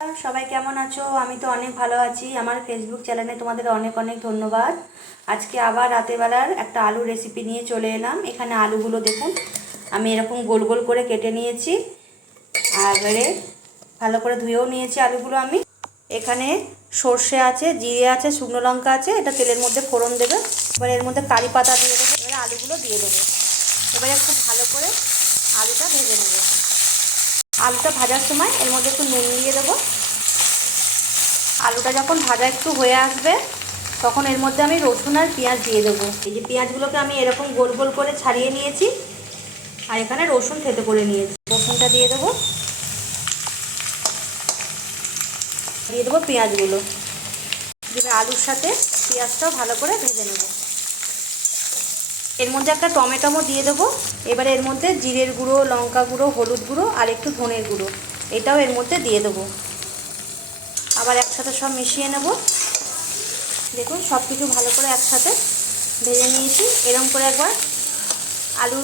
সবাই কেমন আছো? আমি তো অনেক ভালো আছি। আমার ফেসবুক চ্যানেলে তোমাদের অনেক অনেক ধন্যবাদ। আজকে আবার রাতের বেলার একটা আলু রেসিপি নিয়ে চলে এলাম। এখানে আলুগুলো দেখুন আমি এরকম গোল গোল করে কেটে নিয়েছি, আর এবারে ভালো করে ধুয়েও নিয়েছি আলুগুলো। আমি এখানে সর্ষে আছে, জিরে আছে, শুকনো লঙ্কা আছে, এটা তেলের মধ্যে ফোড়ন দেবে। এবার এর মধ্যে কারি পাতা দিয়ে দেবো, এবারে আলুগুলো দিয়ে দেবো। এবারে খুব ভালো করে আলুটা ভেজে নেবো। আলুটা ভাজার সময় এর মধ্যে একটু নুন দিয়ে দেবো। আলুটা যখন ভাজা একটু হয়ে আসবে তখন এর মধ্যে আমি রসুন আর পেঁয়াজ দিয়ে দেবো। এই যে পেঁয়াজগুলোকে আমি এরকম গোল গোল করে ছাড়িয়ে নিয়েছি, আর এখানে রসুন থেতো করে নিয়েছি। রসুনটা দিয়ে দেবো, দিয়ে দেবো পেঁয়াজগুলো। এবার আলুর সাথে পেঁয়াজটাও ভালো করে ভেজে নেব। এর মধ্যে একটা টমেটো দিয়ে দেবো। এবারে এর মধ্যে জিরের গুঁড়ো, লঙ্কা গুঁড়ো, হলুদ গুঁড়ো আর একটু ধনের গুঁড়ো এটাও এর মধ্যে দিয়ে দেবো। আবার একসাথে সব মিশিয়ে নেব। দেখুন সব কিছু ভালো করে একসাথে ভেজে নিয়েছি। এরকম করে একবার আলু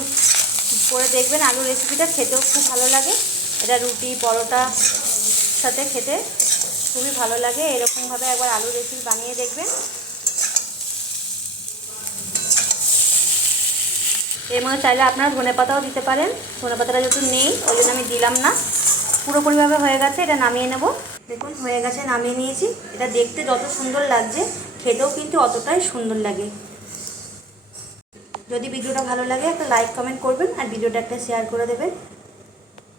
করে দেখবেন, আলুর রেসিপিটা খেতেও খুব ভালো লাগে। এটা রুটি, পরোটা সাথে খেতে খুবই ভালো লাগে। এরকমভাবে একবার আলুর রেসিপি বানিয়ে দেখবেন। এর মধ্যে চাইলে আপনারা ধনেপাতাও দিতে পারেন। ধনেপাতাটা যেহেতু নেই ওই জন্য আমি দিলাম না। পুরোপুরিভাবে হয়ে গেছে, এটা নামিয়ে নেব। দেখুন হয়ে গেছে, নামিয়ে নিয়েছি। এটা দেখতে যত সুন্দর লাগছে খেতেও কিন্তু অতটাই সুন্দর লাগে। যদি ভিডিওটা ভালো লাগে একটা লাইক কমেন্ট করবেন, আর ভিডিওটা একটা শেয়ার করে দেবেন।